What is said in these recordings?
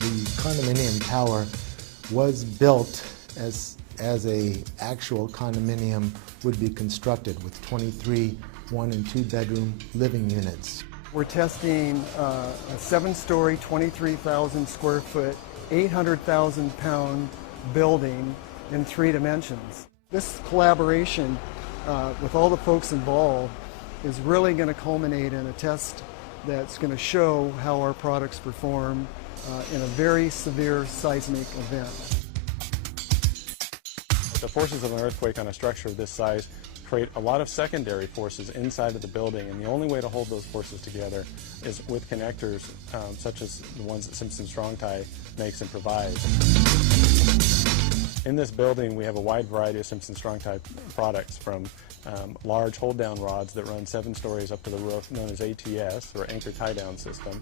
The condominium tower was built as a actual condominium would be constructed with 23 1- and 2-bedroom living units. We're testing a 7-story, 23,000 square foot, 800,000 pound building in 3 dimensions. This collaboration with all the folks involved is really going to culminate in a test that's going to show how our products perform in a very severe seismic event. The forces of an earthquake on a structure of this size create a lot of secondary forces inside of the building, and the only way to hold those forces together is with connectors such as the ones that Simpson Strong-Tie makes and provides. In this building, we have a wide variety of Simpson Strong-Tie products, from large hold-down rods that run 7 stories up to the roof, known as ATS, or Anchor Tie-Down System.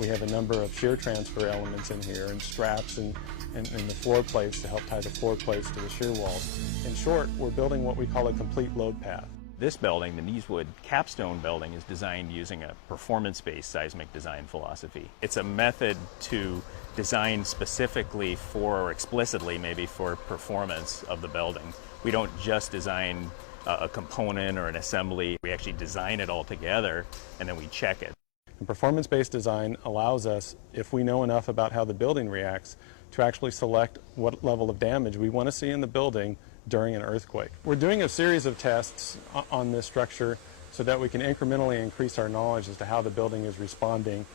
We have a number of shear transfer elements in here, and straps and the floor plates to help tie the floor plates to the shear walls. In short, we're building what we call a complete load path. This building, the Neeswood Capstone building, is designed using a performance-based seismic design philosophy. It's a method to design specifically for, or explicitly maybe for, performance of the building. We don't just design a component or an assembly. We actually design it all together and then we check it. And performance-based design allows us, if we know enough about how the building reacts, to actually select what level of damage we want to see in the building during an earthquake. We're doing a series of tests on this structure so that we can incrementally increase our knowledge as to how the building is responding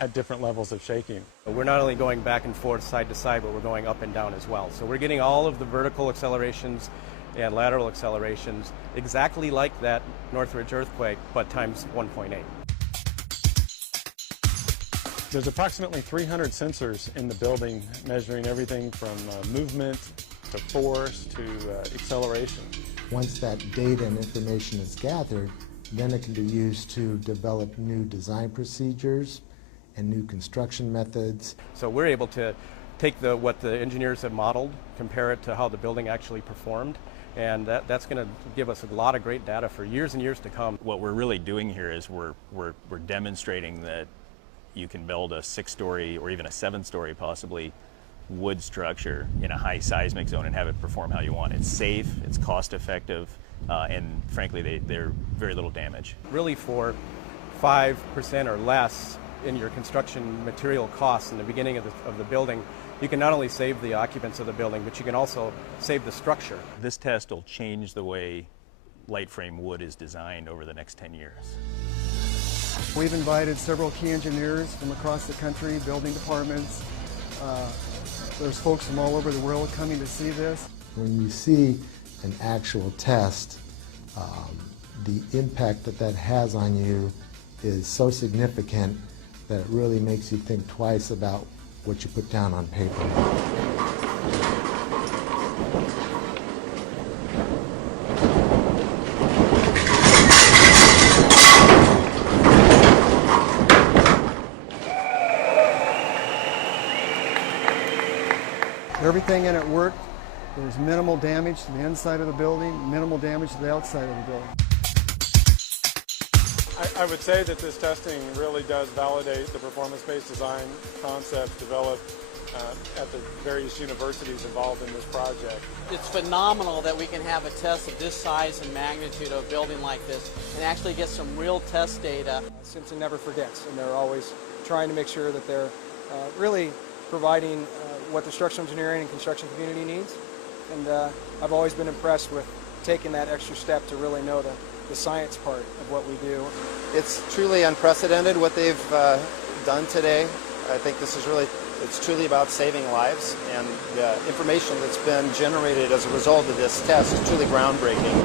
at different levels of shaking. We're not only going back and forth, side to side, but we're going up and down as well. So we're getting all of the vertical accelerations and lateral accelerations exactly like that Northridge earthquake, but times 1.8. There's approximately 300 sensors in the building, measuring everything from movement to force to acceleration. Once that data and information is gathered, then it can be used to develop new design procedures and new construction methods. So we're able to take what the engineers have modeled, compare it to how the building actually performed, and that's going to give us a lot of great data for years and years to come. What we're really doing here is we're demonstrating that you can build a 6-story or even a 7-story possibly wood structure in a high seismic zone and have it perform how you want. It's safe, it's cost effective, and frankly they're very little damage. Really, for 5% or less in your construction material costs in the beginning of the building, you can not only save the occupants of the building, but you can also save the structure. This test will change the way light frame wood is designed over the next 10 years. We've invited several key engineers from across the country, building departments. There's folks from all over the world coming to see this. When you see an actual test, the impact that has on you is so significant that it really makes you think twice about what you put down on paper. Everything in it worked. There was minimal damage to the inside of the building, minimal damage to the outside of the building. I would say that this testing really does validate the performance-based design concept developed at the various universities involved in this project. It's phenomenal that we can have a test of this size and magnitude of a building like this and actually get some real test data. Simpson never forgets, and they're always trying to make sure that they're really providing what the structural engineering and construction community needs. And I've always been impressed with taking that extra step to really know the science part of what we do. It's truly unprecedented what they've done today. I think this is it's truly about saving lives, and the information that's been generated as a result of this test is truly groundbreaking.